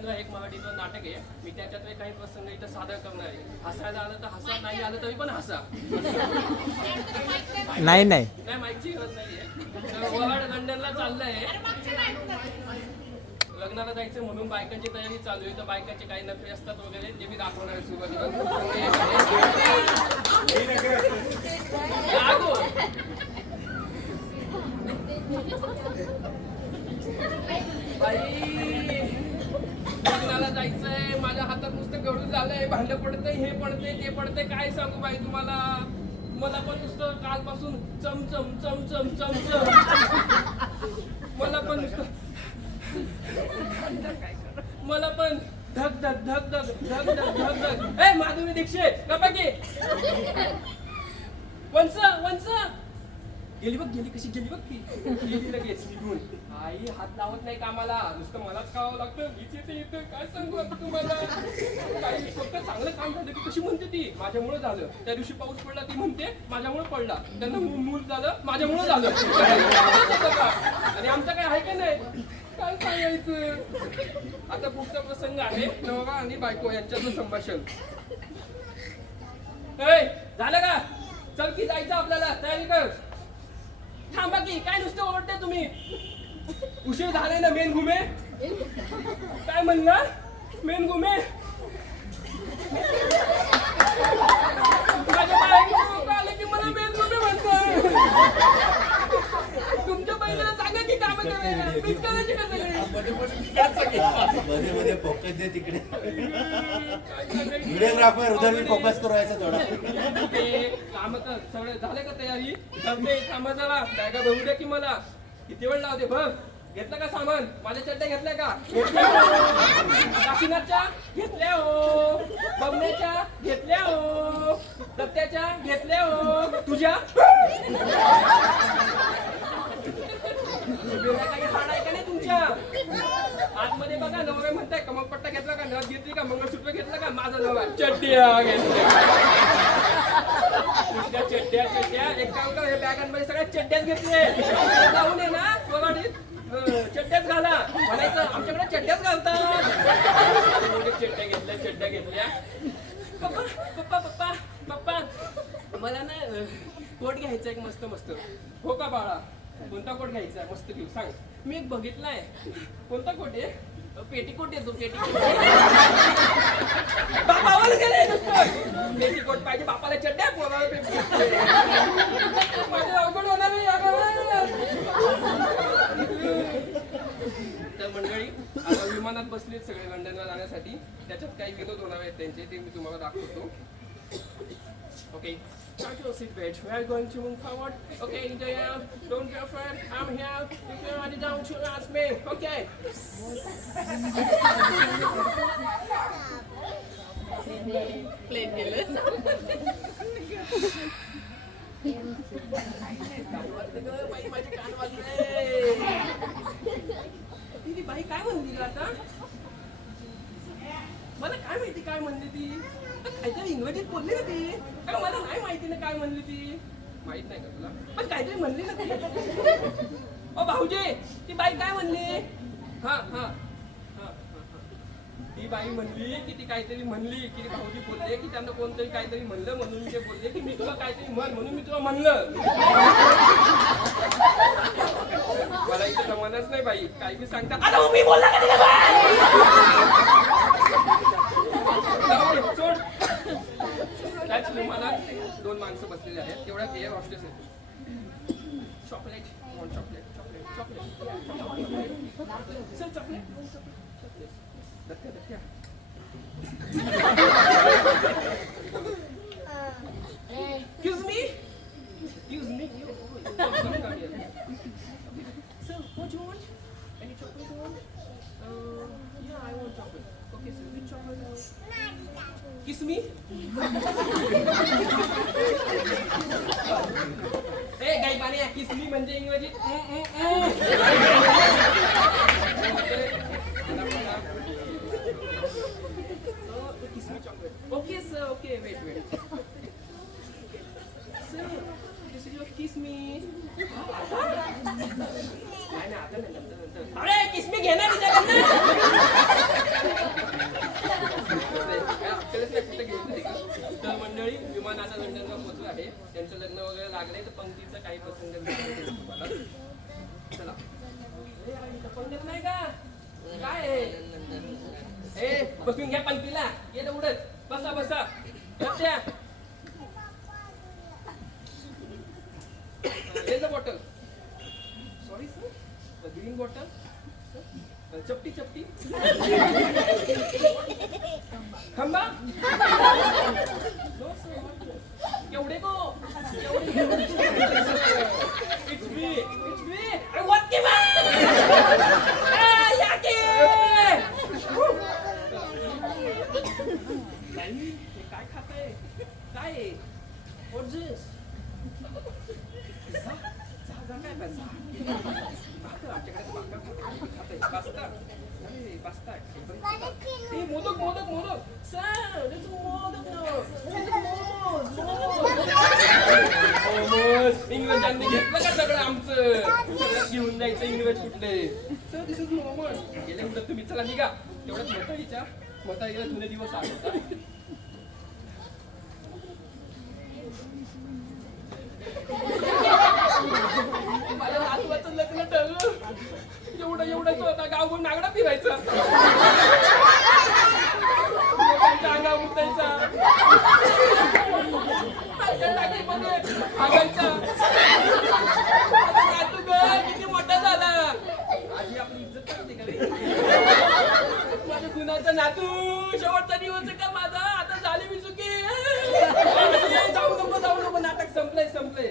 पंचतंत्र एक मराठीतलं नाटक आहे. मी त्याच्यातले काही प्रसंग इथं सादर करणार आहे. हसायला आलं तर हसा नाही आलं तरी पण हसा. नाही नाही. नाही माहिती गरज नाहीये. वहाड लंडनला चाललंय. लग्नाला जायचं म्हणून बायकांची तयारी चालू आहे. तर बायकांचे काही नफे असतात वगैरे ते मी दाखवणार आहे सुरुवातीला. बाई. लग्नाला जायचंय माझ्या हातात नुसतं गळून झालंय भांड पडतंय हे पडते ते पडते काय सांगू बाई तुम्हाला? मला पण नुसतं कालपासून चमचम चमचम चमचम मला पण नुसतं मला पण धक धक धक धक धक धक धक धक. ए माधुरी दीक्षित गप्पा की? वंस वंस गेली बघ गेली कशी गेली बघ ती. गेली लगेच निघून. आई हात लावत नाही कामाला. नुसतं मलाच खावं लागतं. हीच येते काय सांगू आता तुम्हाला? काही फक्त चांगलं काम झालं की कशी म्हणते ती. माझ्यामुळे झालं. त्या दिवशी पाऊस पडला ती म्हणते माझ्यामुळे पडला. त्यांना मूल झालं माझ्यामुळे झालं. आणि आमचं काय आहे का नाही? काय सांगायचं? आता पुढचा प्रसंग आहे. नवरा आणि बायको यांच्यातलं संभाषण. झालं का? चल की जायचं आपल्याला. तयारी कर. थांबा की काय नुसतं ओरडते तुम्ही? उशीर झाले ना मेन घुमे? काय म्हणला मेन घुमे? माझ्या लोकं आले की मला मेन घुमे म्हणतात तुमच्या बहिणीला सांगा की काम करायला. मीच करायची कसं? मध्ये मध्ये फोकस दे तिकडे? व्हिडिओग्राफर उधर मी फोकस करायचा थोडा. काम सगळे झाले का तयारी? जमते कामा जरा बॅगा भरू दे की मला. किती वेळ लावते बघ. घेतलं का सामान? माझ्या चड्ड्या घेतल्या का? घेतल्या काशीनाथच्या? घेतल्या हो. बमण्याच्या घेतल्या हो. दत्त्याच्या? घेतल्या हो. तुझ्या वेगळा काही हाड आहे का नाही तुमच्या आतमध्ये बघा नवरे म्हणताय कमलपट्टा घेतला का नथ घेतली का मंगळसूत्र घेतलं का माझा नवा चड्ड्या घेतल्या. चड्ड्या चड्ड्या. एक काम कर हे बॅगांमध्ये सगळ्या चड्ड्याच घेतले. जाऊन ये ना कोराडीत अं, चड्ड्याच घाला. म्हणायचं आमच्याकडे चड्ड्याच घालतात. चड्ड्या घेतल्या चड्ड्या घेतल्या. पप्पा पप्पा पप्पा पप्पा. मला ना कोट घ्यायचा एक मस्त मस्त. हो का बाळा? कोणता कोट घ्यायचा? मस्त घेऊ सांग. मी एक बघितलाय. कोणता कोट आहे? पेटीकोट येतो पेटीकोट बापावर गेले नुसतं. पेटीकोट पाहिजे बापाला चड्ड्या पोराला पेटीकोट माझं अवघड होणार तर मंडळी आता विमानात बसले सगळे लंडनला जाण्यासाठी. त्याच्यात काही विनोद होणार आहेत त्यांचे ते मी तुम्हाला दाखवतो. Okay, try to sit bed. We are going to move forward. Okay, there. Don't be afraid. I'm here. If you're ready down to ask me. Okay. Plane गेलं कान वाजले गं, बाई माझे कान वाजले. ती बाई काय म्हणली गं आता मला काय माहिती काय म्हणली ती काहीतरी इंग्रजीत बोलली ना ती. अगं मला नाही माहिती ना काय म्हणली ती. माहीत नाही का तुला? पण काहीतरी म्हणली ना ती. ओ भाऊजी ती बाई काय म्हणली? हा हा. हा, हा, हा. ती बाई म्हणली की ती काहीतरी म्हणली की भाऊजी बोलले की त्यांना कोणतरी काहीतरी म्हणलं म्हणून ते बोलले की मी तुला काहीतरी म्हण म्हणून मी तुला म्हणलं. मला इथे जमानाच नाही बाई. काही बी सांगता आता मी बोलला का बाई? जाऊ दे, सोड त्याच विमानात दोन माणसं बसलेली आहेत. तेवढ्या एअर हॉस्टेस आहेत. Chocolate chocolate chocolate chocolate sir chocolate chocolate Kiss me? ए गाई पाणी किस मी म्हणजे इंग्रजीत बसून घ्या पंक्तीला ये उडत. बसा बसा. Lakshya yellow bottle sorry sir green bottle चपटी चपटी. खंबा No, sir, एवढे go it's खातात. ए, modak modak modak sir this is modak ना. This is momos, momos. मोमोज. इंग्रजांनी घेतलं का सगळं आमचं सगळं घेऊन जायचं इंग्रज कुठले सर दिस इज मोमोज गेले कुठं तुम्ही चला निघा तेवढ्याच मताईच्या मताईला जुने दिवस आठवतात माझ्या नातवाचं लग्न ठरलं एवढं एवढंच होता गावभर नागडा फिरायचा लोकांच्या अंगावर मुतायचा टाकीमध्ये नातू गं, किती मोठा झाला आधी आपली इज्जत करते का रे? माझ्या गुणाचा नातू शेवटचा दिवस आहे का संपले